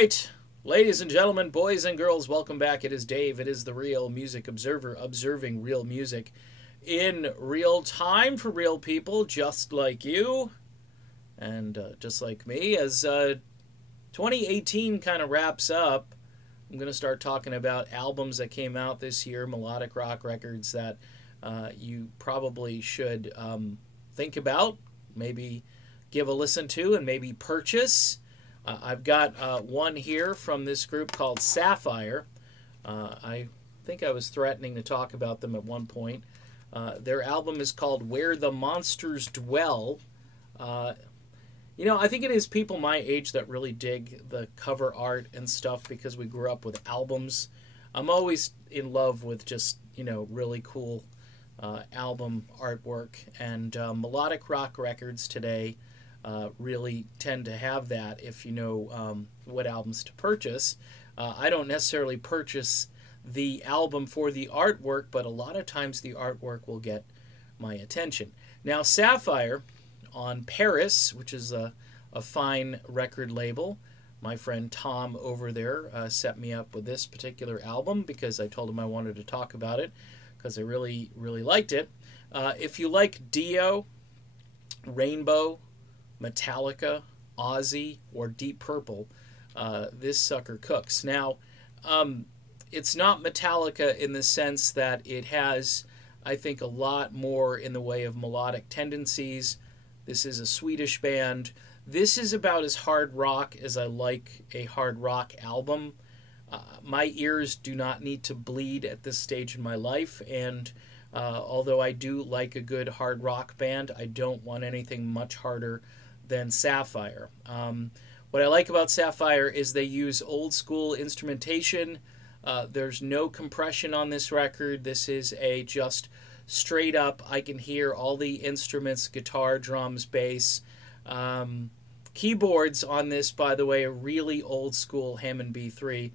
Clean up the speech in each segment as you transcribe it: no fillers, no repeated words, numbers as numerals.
right, ladies and gentlemen, boys and girls, welcome back. It is Dave. It is the Real Music Observer, observing real music in real time for real people just like you and just like me. As 2018 kind of wraps up, I'm going to start talking about albums that came out this year, melodic rock records that you probably should think about, maybe give a listen to, and maybe purchase. I've got one here from this group called Saffire. I think I was threatening to talk about them at one point. Their album is called Where the Monsters Dwell. You know, I think it is people my age that really dig the cover art and stuff because we grew up with albums. I'm always in love with just, you know, really cool album artwork. And melodic rock records today really tend to have that if you know what albums to purchase. I don't necessarily purchase the album for the artwork, but a lot of times the artwork will get my attention. Now, Saffire on Paris, which is a fine record label. My friend Tom over there set me up with this particular album because I told him I wanted to talk about it because I really, really liked it. If you like Dio, Rainbow, Metallica, Ozzy, or Deep Purple, this sucker cooks. Now, it's not Metallica in the sense that it has, I think, a lot more in the way of melodic tendencies. This is a Swedish band. This is about as hard rock as I like a hard rock album. My ears do not need to bleed at this stage in my life, and although I do like a good hard rock band, I don't want anything much harder than Saffire. What I like about Saffire is they use old school instrumentation. There's no compression on this record. This is a just straight up, I can hear all the instruments, guitar, drums, bass. Keyboards on this, by the way, a really old school Hammond B3,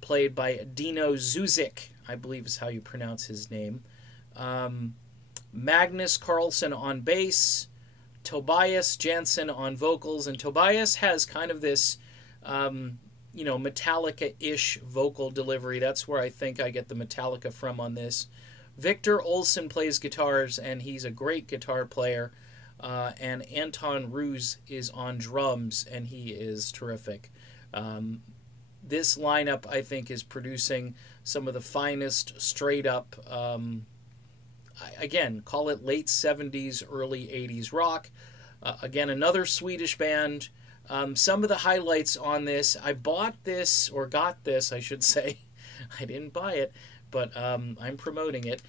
played by Dino Zuzik, I believe is how you pronounce his name. Magnus Carlsen on bass, Tobias Jansen on vocals, and Tobias has kind of this, you know, Metallica-ish vocal delivery. That's where I think I get the Metallica from on this. Victor Olsen plays guitars, and he's a great guitar player. And Anton Ruse is on drums, and he is terrific. This lineup, I think, is producing some of the finest straight-up, again, call it late 70s, early 80s rock. Again, another Swedish band. Some of the highlights on this, I bought this, or got this, I should say. I didn't buy it, but I'm promoting it.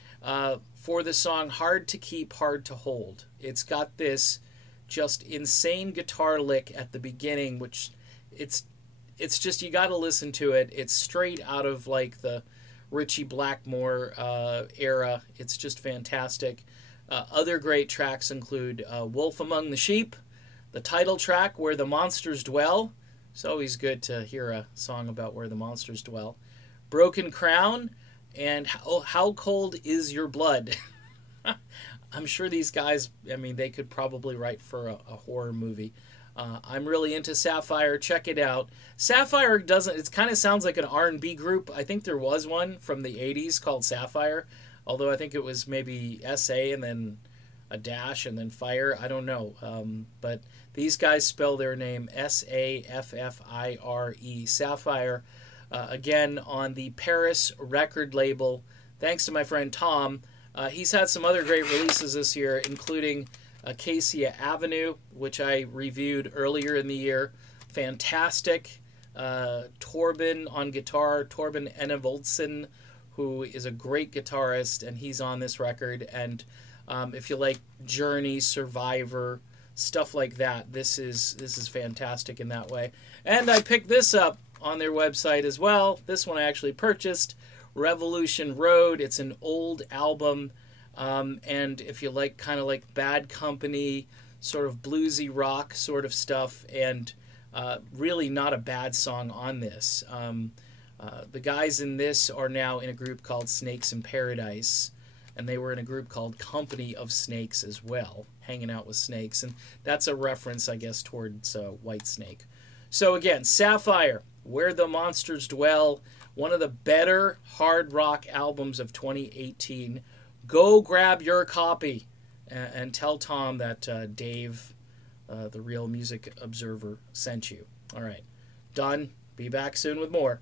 For the song Hard to Keep, Hard to Hold. It's got this just insane guitar lick at the beginning, which it's just, you got to listen to it. It's straight out of like the Ritchie Blackmore era. It's just fantastic. Other great tracks include Wolf Among the Sheep, the title track, Where the Monsters Dwell. It's always good to hear a song about where the monsters dwell. Broken Crown, and How Cold Is Your Blood? I'm sure these guys, I mean, they could probably write for a horror movie. I'm really into Saffire. Check it out. Saffire doesn't, it kind of sounds like an R&B group. I think there was one from the 80s called Saffire, although I think it was maybe S-A and then a dash and then fire. I don't know. But these guys spell their name S-A-F-F-I-R-E. Saffire. Again, on the Paris record label. Thanks to my friend Tom. He's had some other great releases this year, including Acacia Avenue, which I reviewed earlier in the year. Fantastic. Torben on guitar, Torben Enevoldsen, who is a great guitarist, and he's on this record. And if you like Journey, Survivor, stuff like that, this is fantastic in that way. And I picked this up on their website as well. This one I actually purchased, Revolution Road. It's an old album, and if you like kind of like Bad Company, sort of bluesy rock sort of stuff, and really not a bad song on this. The guys in this are now in a group called Snakes in Paradise, and they were in a group called Company of Snakes as well, hanging out with snakes, and that's a reference, I guess, towards White Snake. So again, Saffire, Where the Monsters Dwell, one of the better hard rock albums of 2018. Go grab your copy and tell Tom that Dave, the Real Music Observer, sent you. All right. Done. Be back soon with more.